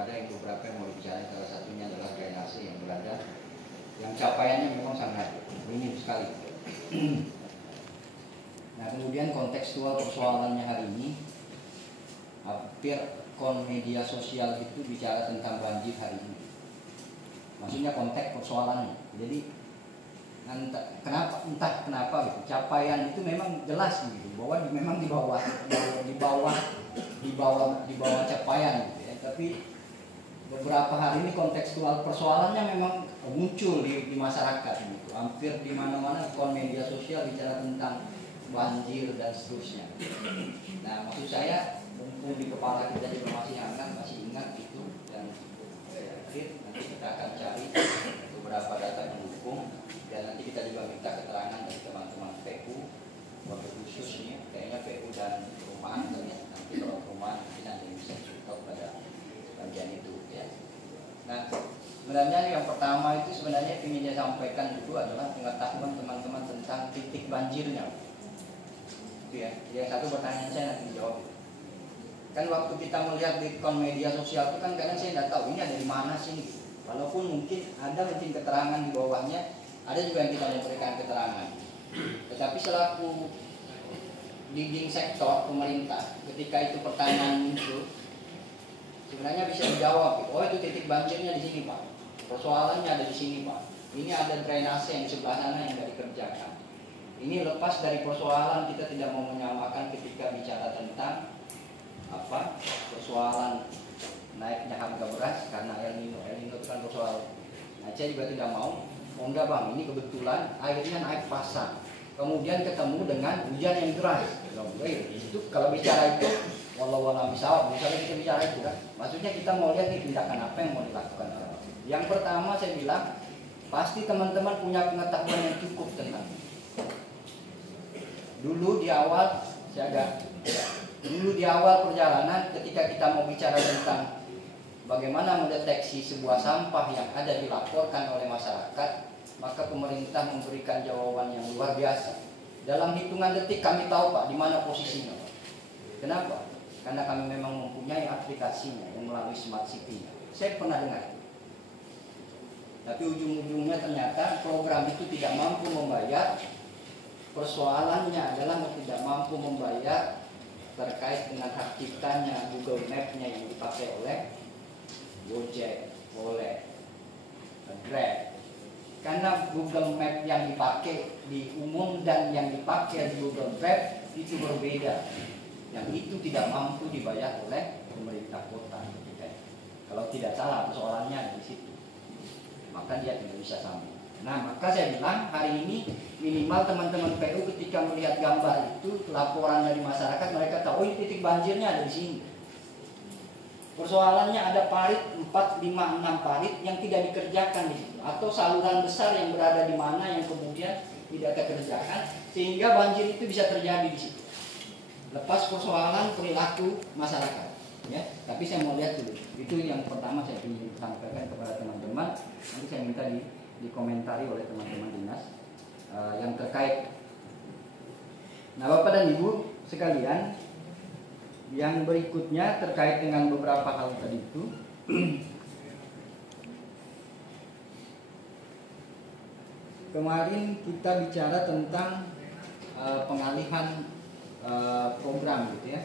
ada yang beberapa yang mau dibicarakan. Salah satunya adalah drainase yang berada, yang capaiannya memang sangat minim sekali. Nah, kemudian kontekstual persoalannya hari ini, hampir media sosial itu bicara tentang banjir hari ini. Maksudnya konteks persoalannya. Jadi entah kenapa gitu, capaian itu memang jelas gitu, bahwa memang di bawah capaian gitu ya. Tapi beberapa hari ini kontekstual persoalannya memang muncul di masyarakat gitu. Hampir di mana-mana media sosial bicara tentang banjir dan seterusnya. Nah, maksud saya mumpung di kepala kita juga masih hangat, masih ingat itu, dan nanti kita akan cari beberapa data pendukung, dan nanti kita juga minta keterangan dari teman-teman PU, waktu khususnya kayaknya PU dan perumahan, nanti kalau perumahan mungkin ada yang bisa cerita pada bagian itu ya. Nah, sebenarnya yang pertama itu sebenarnya ingin saya sampaikan dulu adalah pengetahuan teman-teman tentang titik banjirnya. Itu ya. Yang satu pertanyaan saya nanti dijawab. Kan waktu kita melihat di media sosial itu kan kadang saya tidak tahu ini ada di mana sih. Walaupun mungkin ada mungkin keterangan di bawahnya, ada juga yang kita memberikan keterangan. Tetapi selaku leading sektor pemerintah, ketika itu pertanyaan muncul, sebenarnya bisa dijawab. Oh, itu titik banjirnya di sini Pak. Persoalannya ada di sini Pak. Ini ada drainase yang sebelah sana yang tidak dikerjakan. Ini lepas dari persoalan, kita tidak mau menyamakan ketika bicara tentang persoalan naiknya harga beras karena El Nino itu kan persoalan. Nah, saya juga tidak mau. Oh enggak Bang, ini kebetulan airnya naik pasang. Kemudian ketemu dengan hujan yang deras. Itu kalau bicara itu, walau misalnya kita bicara itu kan, maksudnya kita mau lihat nih tindakan apa yang mau dilakukan. Yang pertama saya bilang, pasti teman-teman punya pengetahuan yang cukup tentang. Dulu di awal perjalanan ketika kita mau bicara tentang bagaimana mendeteksi sebuah sampah yang ada dilaporkan oleh masyarakat, maka pemerintah memberikan jawaban yang luar biasa. Dalam hitungan detik kami tahu Pak di mana posisinya. Kenapa? Karena kami memang mempunyai aplikasinya yang melalui Smart City-nya. Saya pernah dengar. Tapi ujung-ujungnya ternyata program itu tidak mampu membayar. Persoalannya adalah tidak mampu membayar terkait dengan hak ciptanya Google Map-nya yang dipakai oleh Gojek, oleh Grab. Karena Google Map yang dipakai di umum dan yang dipakai di Google Grab itu berbeda. Yang itu tidak mampu dibayar oleh pemerintah kota. Kalau tidak salah persoalannya di situ, maka dia tidak bisa sambung. Nah, maka saya bilang hari ini minimal teman-teman PU ketika melihat gambar itu, laporan dari masyarakat, mereka tahu ini titik banjirnya ada di sini. Persoalannya ada parit 4, 5, 6 parit yang tidak dikerjakan di situ, atau saluran besar yang berada di mana yang kemudian tidak dikerjakan sehingga banjir itu bisa terjadi di situ. Lepas persoalan perilaku masyarakat, ya. Tapi saya mau lihat dulu. Itu yang pertama saya ingin sampaikan kepada teman-teman. Nanti saya minta dikomentari oleh teman-teman dinas yang terkait. Nah, Bapak dan Ibu sekalian, yang berikutnya terkait dengan beberapa hal tadi itu. Kemarin kita bicara tentang pengalihan program gitu ya,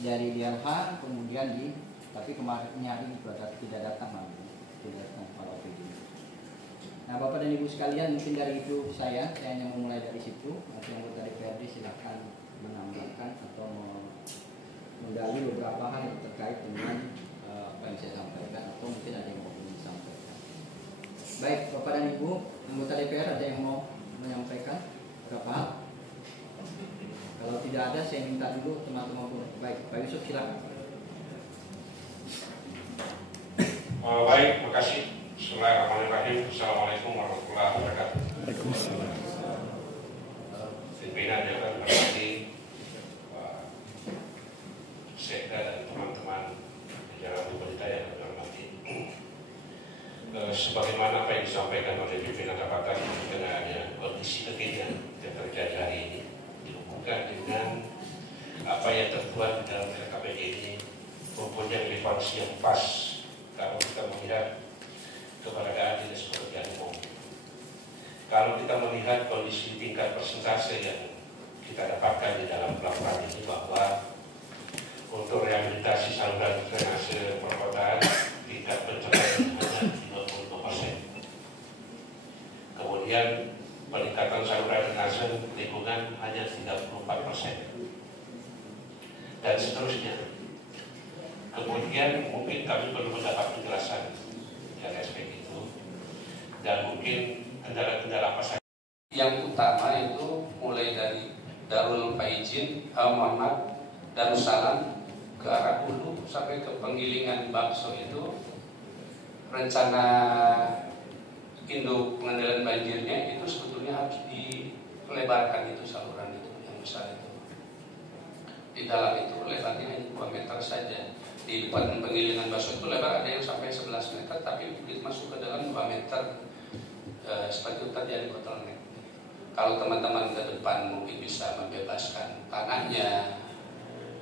dari DLH kemudian tapi kemarinnya ini tidak datang lagi, tidak datang kalau begini. Nah, Bapak dan Ibu sekalian, mungkin dari itu saya hanya memulai dari situ. Nanti anggota DPRD silakan menambahkan atau menggali beberapa hal yang terkait dengan apa yang saya sampaikan, atau mungkin ada yang mau disampaikan. Baik, Bapak dan Ibu anggota DPR, ada yang mau menyampaikan berapa hal? Kalau tidak ada, saya minta dulu teman-teman. Baik, Pak Yusuf silakan. Baik, makasih. Bismillahirrahmanirrahim. Assalamualaikum warahmatullahi wabarakatuh. Waalaikumsalam. Pimpinan Dewan Perwakilan Sekda dan teman-teman jajaran pemerintah yang kami hormati. Sebagaimana apa yang disampaikan oleh pimpinan Kapatan dengan kondisi kekinian yang terjadi hari ini, dihubungkan dengan apa yang tertuang dalam RKPD ini, mempunyai relevansi yang pas melihat keberadaan dinas pekerjaan umum. Kalau kita melihat kondisi tingkat persentase yang kita dapatkan di dalam pelaporan ini, bahwa untuk rehabilitasi saluran drainase perkotaan tingkat pencapaian hanya 55%. Kemudian peningkatan saluran drainase lingkungan hanya 34%. Dan seterusnya. Kemudian mungkin kami perlu mendapat penjelasan dari aspek itu, dan mungkin kendala-kendala apa saja. Yang utama itu mulai dari Darul Faizin, Darussalam ke arah Hulu sampai ke penggilingan Bakso itu, rencana induk pengendalian banjirnya itu sebetulnya harus dilebarkan itu saluran itu yang besar itu. Di dalam itu lebarnya hanya 2 meter saja. Di depan penggilingan Bakso itu lebar ada yang sampai 11 meter, tapi begitu masuk ke dalam 2 meter, seperti itu terjadi bottleneck. Kalau teman-teman ke depan mungkin bisa membebaskan tanahnya,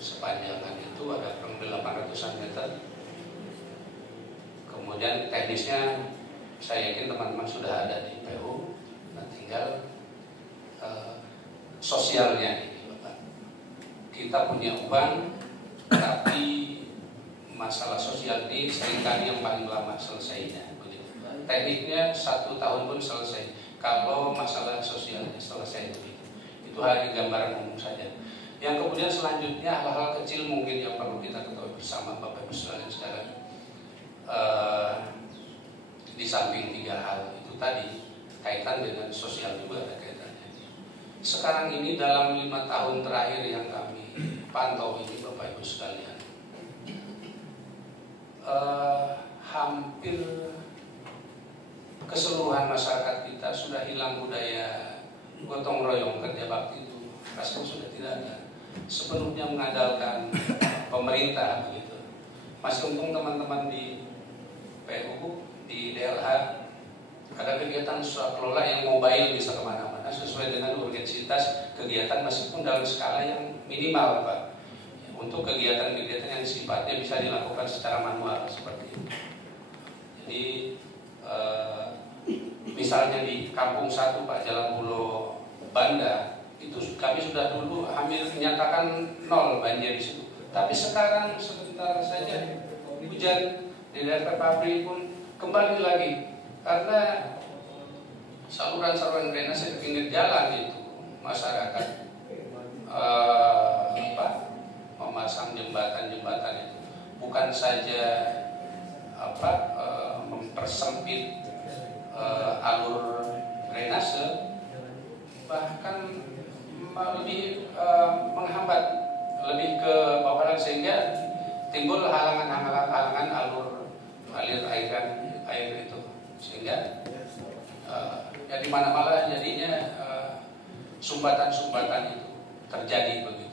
sepanjangan itu ada kurang lebih 800-an meter. Kemudian teknisnya saya yakin teman-teman sudah ada di PU, nah tinggal sosialnya ini Bapak. Kita punya uang, tapi masalah sosial ini seringkali yang paling lama selesainya. Begitu. Tekniknya 1 tahun pun selesai. Kalau masalah sosialnya selesai begitu. Itu hanya gambaran umum saja. Yang kemudian selanjutnya hal-hal kecil mungkin yang perlu kita ketahui bersama Bapak Ibu sekalian sekarang. Di samping 3 hal itu tadi, kaitan dengan sosial juga ada kaitannya. Sekarang ini dalam 5 tahun terakhir yang kami pantau ini Bapak Ibu sekalian, hampir keseluruhan masyarakat kita sudah hilang budaya gotong royong kerja bakti itu, rasanya sudah tidak ada. Sepenuhnya mengandalkan pemerintah begitu. Masih untung teman-teman di PU, di DLH ada kegiatan kelola yang mobile bisa kemana-mana sesuai dengan urgensitas kegiatan meskipun dalam skala yang minimal Pak. Untuk kegiatan-kegiatan yang sifatnya bisa dilakukan secara manual seperti itu. Jadi misalnya di Kampung 1 Pak, Jalan Pulau Banda, itu kami sudah dulu hampir menyatakan 0 banjir di situ. Tapi sekarang sebentar saja hujan di daerah Pabrik pun kembali lagi karena saluran-saluran drainase di pinggir jalan itu masyarakat memasang jembatan-jembatan itu bukan saja mempersempit alur drainase, bahkan lebih menghambat lebih ke bawah sehingga timbul halangan alur alir air itu, sehingga ya di mana-mana jadinya sumbatan-sumbatan itu terjadi begitu.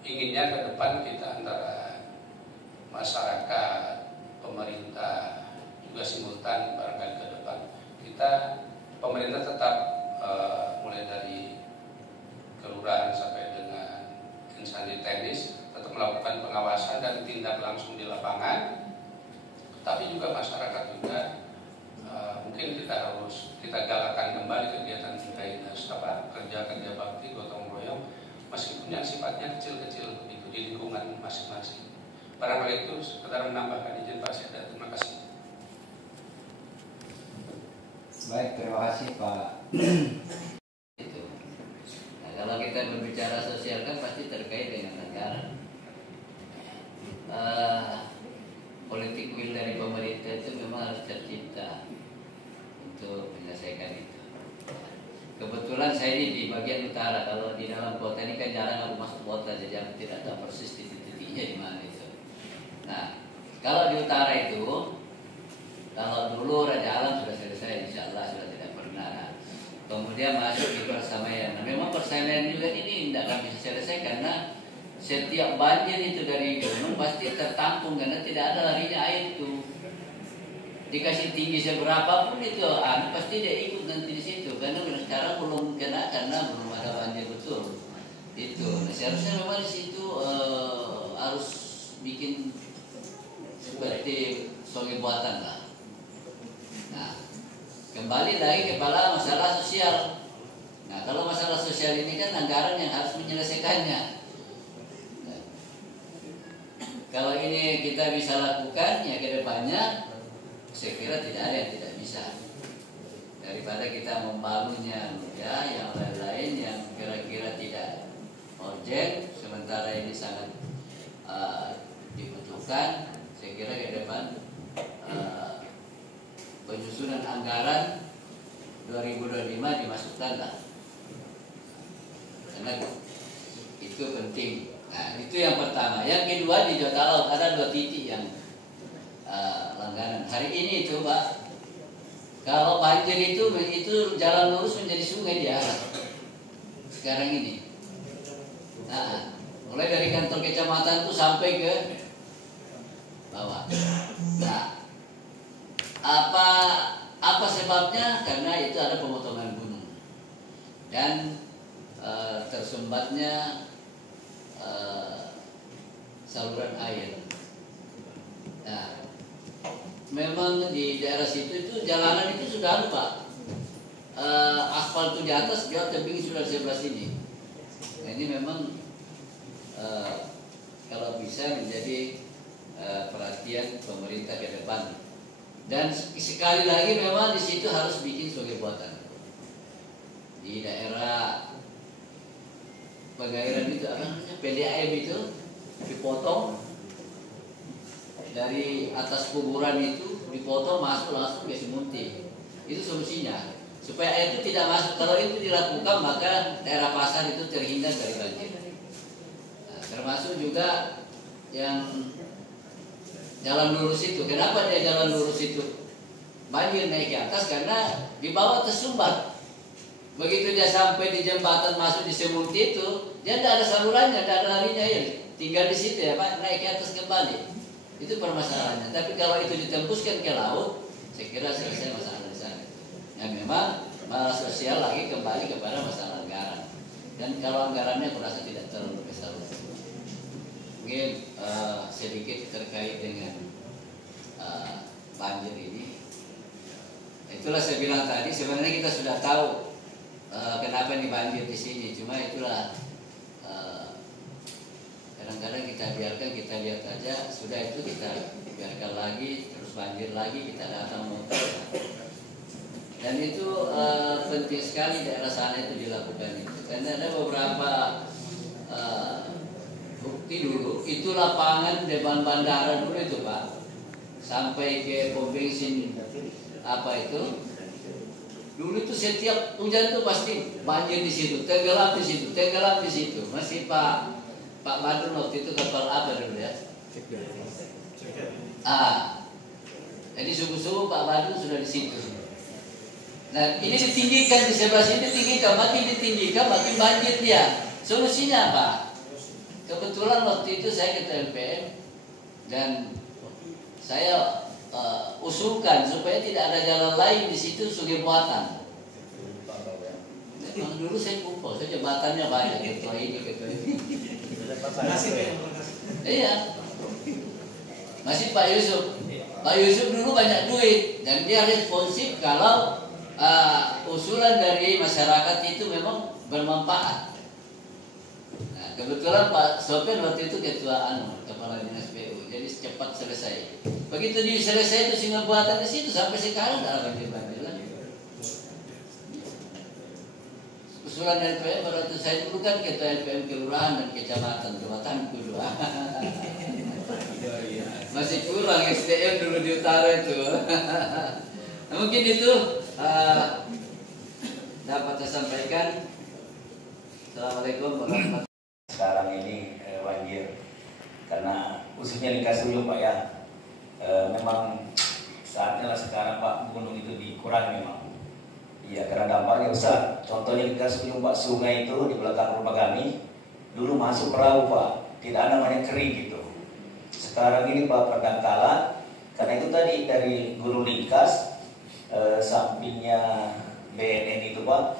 Inginnya ke depan kita antara masyarakat, pemerintah juga simultan barangkali ke depan kita pemerintah tetap mulai dari kelurahan sampai dengan instansi teknis tetap melakukan pengawasan dan tindak langsung di lapangan, tapi juga masyarakat juga mungkin kita galakan kembali kegiatan kerja bakti gotong royong meskipun yang sifatnya kecil-kecil begitu di lingkungan masing-masing. Barangkali itu sekedar menambahkan, izin Pak Seda. Terima kasih. Baik, terima kasih Pak. Itu. Nah, kalau kita berbicara sosial kan pasti terkait dengan negara. Politik will dari pemerintah itu memang harus tercipta untuk menyelesaikan itu. Kebetulan saya ini di bagian utara. Kalau di dalam kota ini kan jarang aku masuk kota, jadi aku tidak tahu persis titik-titiknya di mana itu. Nah, kalau di utara itu, kalau dulu Raja Alam sudah selesai, insya Allah sudah tidak pernah. Nah, kemudian masuk di Persamaian. Nah, memang Persamaian juga ini tidak akan bisa selesai karena setiap banjir itu dari gunung pasti tertampung karena tidak ada larinya air itu. Dikasih tinggi seberapa pun itu pasti dia ikut nanti di situ karena sekarang belum kena karena belum ada banjir betul itu. Nah, seharusnya memang di situ harus bikin seperti sungai buatan lah kembali lagi kepada masalah sosial. Nah, kalau masalah sosial ini kan anggaran yang harus menyelesaikannya. Nah, kalau ini kita bisa lakukan ya ke depannya, saya kira tidak ada yang tidak bisa. Daripada kita membangunnya ya yang lain-lain yang kira-kira tidak urgent, sementara ini sangat dibutuhkan, saya kira ke depan penyusunan anggaran 2025 dimasukkanlah, karena itu penting. Nah, itu yang pertama. Yang kedua di Jota Laut ada 2 titik yang langganan. Hari ini itu Pak, kalau banjir itu jalan lurus menjadi sungai dia sekarang ini. Nah, mulai dari kantor kecamatan itu sampai ke bawah. Nah, apa sebabnya? Karena itu ada pemotongan gunung dan tersumbatnya saluran air. Nah, memang di daerah situ itu jalanan itu sudah ada Pak, aspal itu di atas, dia tebing sudah di sebelah sini. Nah, ini memang kalau bisa menjadi perhatian pemerintah ke depan. Dan sekali lagi memang di situ harus bikin sungai buatan. Di daerah Pegairan itu apa namanya, PDAM itu dipotong dari atas kuburan itu, dipotong masuk langsung ke Semunti. Itu solusinya supaya air itu tidak masuk. Kalau itu dilakukan maka daerah pasar itu terhindar dari banjir. Nah, termasuk juga yang jalan lurus itu. Kenapa dia jalan lurus itu banjir naik ke atas? Karena di bawah tersumbat. Begitu dia sampai di jembatan masuk di Semunti itu, dia tidak ada salurannya, tidak ada larinya air. Tinggal di situ ya Pak, naik ke atas kembali. Itu permasalahannya. Tapi kalau itu ditembuskan ke laut, saya kira selesai masalah di sana. Ya memang masalah sosial lagi kembali kepada masalah anggaran. Dan kalau anggarannya aku rasa tidak terlalu besar. Mungkin sedikit terkait dengan banjir ini. Itulah saya bilang tadi, sebenarnya kita sudah tahu kenapa ini banjir di sini. Cuma itulah kadang-kadang kita biarkan, kita lihat aja, sudah itu kita biarkan lagi, terus banjir lagi, kita datang motor. Dan itu penting sekali daerah sana itu dilakukan itu. Karena ada beberapa bukti dulu, itu lapangan depan bandara dulu itu Pak, sampai ke pom bensin apa itu, dulu itu setiap hujan tuh pasti banjir di situ, tenggelam di situ, tenggelam di situ. Masih Pak Badun waktu itu kapal apa dulu ya? Jadi subuh-subuh Pak Badun sudah di situ. Nah ini ditinggikan di sebelah sini, ditinggikan, makin ditinggikan, makin banjir dia. Solusinya apa? Kebetulan waktu itu saya ke LPM dan saya usulkan supaya tidak ada jalan lain di situ, sungai buatan. Dulu saya kumpul, saya jabatannya banyak, ketua ini, ketua ini. Iya, masih Pak Yusuf. Pak Yusuf dulu banyak duit dan dia responsif kalau usulan dari masyarakat itu memang bermanfaat. Nah, kebetulan Pak Sopen waktu itu ketua kepala dinas PU, jadi cepat selesai. Begitu selesai itu singa buatan di situ sampai sekarang tidak ada banjir lagi. Usulan LPM pada waktu saya dulu kan ketua LPM kelurahan dan kecamatan Kudu. Masih kurang SDM dulu di utara itu. Nah, mungkin itu dapat saya sampaikan. Assalamualaikum warahmatullahi wabarakatuh. Sekarang ini banjir karena khususnya di Kasuyung Pak ya, memang saatnya lah sekarang Pak gunung itu dikurangi memang. Iya, karena dampaknya besar. Contohnya di Kasuyung Pak, sungai itu di belakang rumah kami dulu masuk perahu Pak, tidak ada namanya kering gitu. Sekarang ini Pak perdangkala, karena itu tadi dari Guru Lingkas sampingnya BNN itu Pak,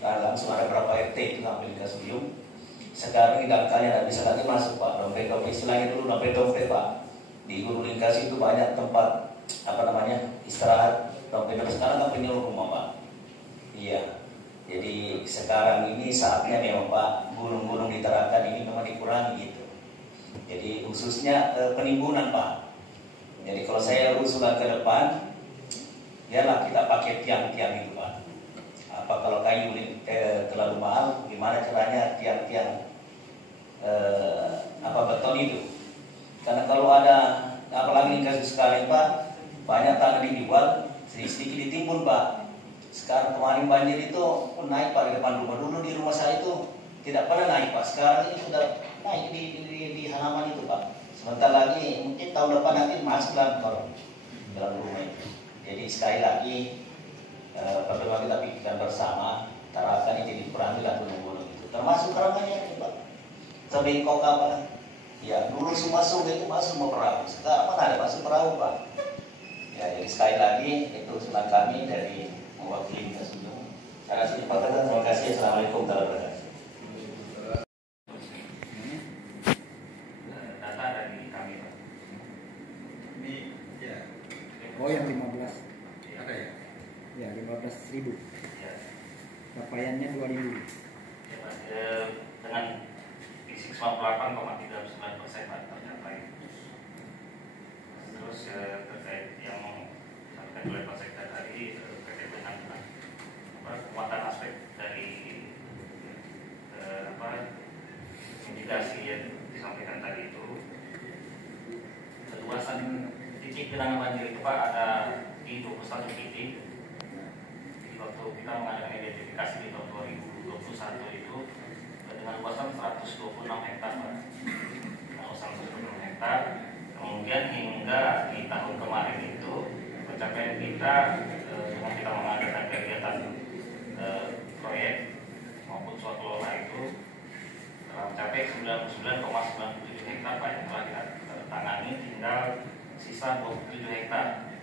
langsung ada berapa RT itu ngambil di Kasuyung. Sekarang di dangkalnya tidak bisa lagi masuk Pak. Dompet istilahnya dulu dompet Pak. Di Guru Lingkas itu banyak tempat istirahat sekarang kan penyuluh rumah Pak. Iya. Jadi sekarang ini saatnya memang Pak, gunung-gunung di Tarakan ini memang dikurangi gitu. Jadi khususnya penimbunan Pak. Jadi kalau saya usulan ke depan, biarlah kita pakai tiang-tiang itu Pak. Apa kalau kayu terlalu mahal, gimana caranya tiang-tiang beton itu? Karena kalau ada, apalagi kasus sekarang Pak, banyak tanah dijual, sedikit ditimbun Pak. Sekarang kemarin banjir itu naik Pak di depan rumah. Dulu di rumah saya itu tidak pernah naik Pak. Sekarang ini sudah naik di halaman itu Pak. Sebentar lagi mungkin tahun depan nanti masuk dalam rumah itu. Jadi sekali lagi perlu kita pikirkan bersama. Tarakan ini dikurangi lah gunung-gunung itu. Termasuk Karanganyar itu Pak. Sebengkok apa? Ya dulu semua sungai itu masuk mau perahu. Sekarang mana ada masuk perahu Pak. Ya jadi sekali lagi itu usulan kami dari mewakili kita semua. Saya kasih kesempatan. Terima kasih. Assalamualaikum warahmatullahi wabarakatuh. Data dari kami Pak. Ini ya. Oh yang 15. Ada ya? Ya 15.000. Ya. Capaiannya 2.000. Ya Pak. Dengan fisik 98,39% Pak tercapai. Terus terkait yang disampaikan oleh Pak Sekda tadi terkait dengan kekuatan aspek dari mitigasi yang disampaikan tadi itu. Luasan titik genangan banjir itu Pak ada di 21 titik. Di waktu kita mengadakan identifikasi di tahun 2021 itu dengan luasan 126 hektar Pak. Luasan 126 hektar. Kemudian hingga di tahun kemarin itu pencapaian kita dengan kita mengadakan kegiatan proyek maupun suatu kelola itu telah mencapai 99,97 hektar Pak yang telah kita tangani, tinggal sisa 27 hektar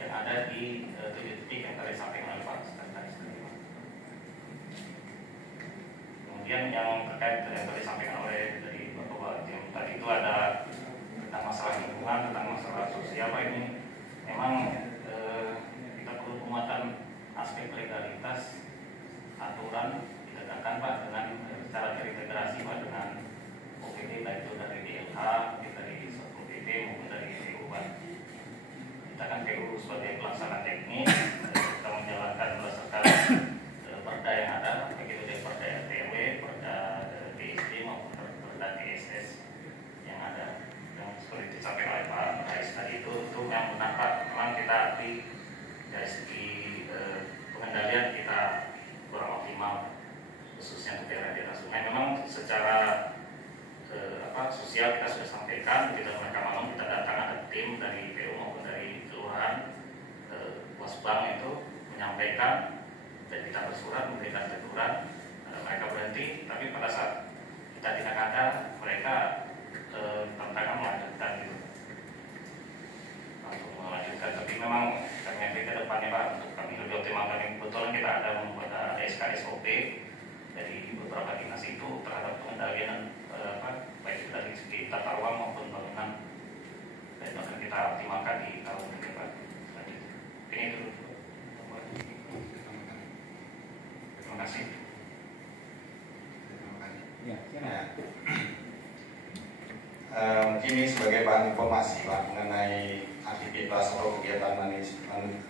yang ada di 7 titik yang tadi sampaikan oleh Pak tadi. Kemudian yang terkait yang tadi disampaikan oleh dari Bapak yang tadi itu ada tentang masalah lingkungan, tentang masalah sosial Pak, ini memang kita perlu penguatan aspek legalitas aturan ditegakkan Pak dengan secara terintegrasi Pak dengan OPD baik itu dari DLH, dari Satpol PP maupun dari PU Pak. Kita kan PU sebagai pelaksana teknis, kita menjalankan berdasarkan perda yang ada, baik itu dari perda RTW, perda DSD maupun perda DSS yang ada. Yang seperti disampaikan oleh Pak Rais tadi itu yang menangkap memang kita dari segi pengendalian kita kurang optimal, khususnya di daerah sungai. Memang secara sosial kita sudah sampaikan, kita mereka mau kita datang ada tim dari PU maupun dari kelurahan, Wasbang itu menyampaikan dan kita bersurat memberikan teguran, mereka berhenti, tapi pada saat kita tidak ada mereka tantangan melanjutkan gitu. Untuk melanjutkan, tapi memang kami ke depannya Pak untuk kami lebih optimalkan. Kebetulan kita ada membuat SOP dari beberapa dinas itu terhadap pengendalian baik dari segi tata ruang maupun bangunan, dan akan kita optimalkan di tahun ini Pak. Ini dulu. Terima kasih. Ya, Mungkin ini sebagai bahan informasi Pak mengenai aktivitas atau kegiatan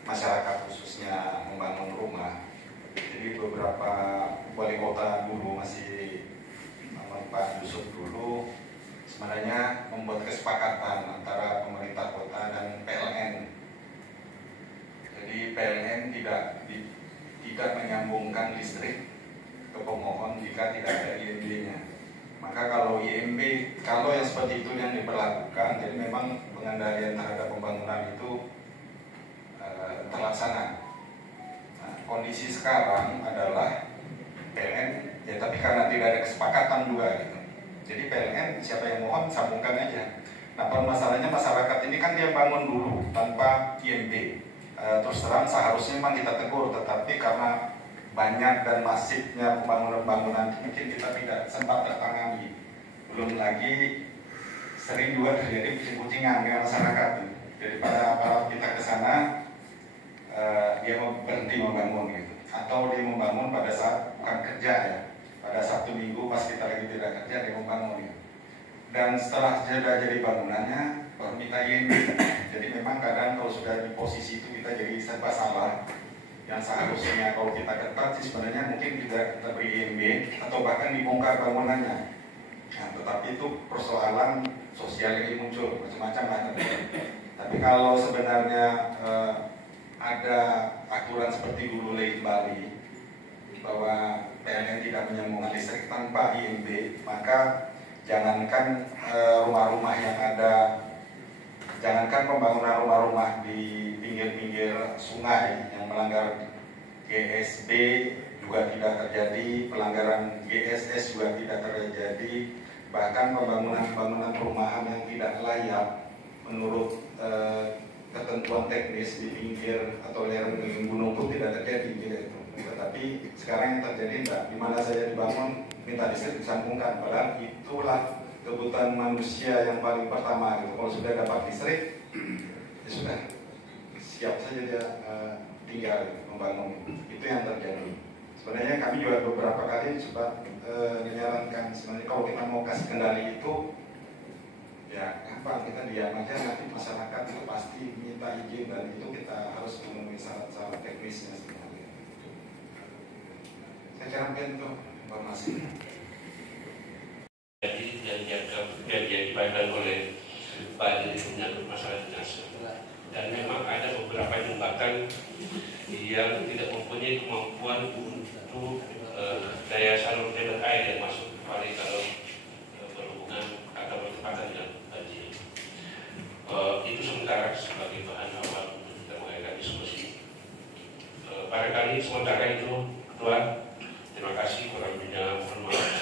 masyarakat khususnya membangun rumah. Jadi beberapa wali kota dulu masih Pak Yusuf dulu sebenarnya membuat kesepakatan antara pemerintah kota dan PLN. Jadi PLN tidak menyambungkan listrik ke pemohon jika tidak ada IMB-nya. Maka kalau IMB, kalau yang seperti itu yang diberlakukan, jadi memang pengendalian terhadap pembangunan itu terlaksana. Nah, kondisi sekarang adalah PLN, ya tapi karena tidak ada kesepakatan juga gitu. Jadi PLN siapa yang mohon sambungkan aja. Nah permasalahannya masyarakat ini kan dia bangun dulu tanpa IMB. Terus terang seharusnya memang kita tegur, tetapi karena banyak dan masifnya pembangunan mungkin kita tidak sempat tertangani. Belum lagi sering juga terjadi kucing-kucingan dengan masyarakat. Jadi pada aparat kita ke sana atau dia membangun pada saat bukan kerja ya, pada Sabtu Minggu pas kita lagi tidak kerja dia membangun ya. Dan setelah jadi bangunannya baru minta IMB. Jadi memang kadang kalau sudah di posisi itu kita jadi serba salah. Yang seharusnya kalau kita ketat sih sebenarnya mungkin kita beri IMB atau bahkan dibongkar bangunannya. Nah, tetapi itu persoalan sosial ini muncul macam-macam lah. Tapi kalau sebenarnya ada aturan seperti dulu di Bali bahwa PLN tidak menyambungkan listrik tanpa IMB, maka jangankan rumah-rumah yang ada, jangankan pembangunan rumah-rumah di pinggir-pinggir sungai yang melanggar GSB juga tidak terjadi, pelanggaran GSS juga tidak terjadi, bahkan pembangunan perumahan yang tidak layak menurut ketentuan teknis di pinggir atau lereng gunung pun tidak terjadi gitu. Tetapi sekarang yang terjadi enggak, di mana saja dibangun minta listrik disambungkan, padahal itulah kebutuhan manusia yang paling pertama gitu. Kalau sudah dapat listrik, ya sudah siap saja dia tinggal membangun. Itu yang terjadi. Sebenarnya kami juga beberapa kali coba menyarankan sebenarnya kalau kita mau kasih kendali itu ya gampang, kita diam aja, nanti masyarakat itu pasti minta izin dan itu kita harus memenuhi syarat-syarat teknisnya sebenarnya. Saya kira mungkin itu informasi. Jadi yang diakibatkan oleh banjir itu menyangkut masalah jenazah. Dan memang ada beberapa jembatan yang tidak mempunyai kemampuan untuk daya salur debit air yang masuk kembali kalau berhubungan atau bertepatan dengan banjir. Itu sementara sebagai bahan awal untuk kita mengadakan diskusi. Barangkali sementara itu, Ketua, terima kasih, kurang lebihnya mohon maaf.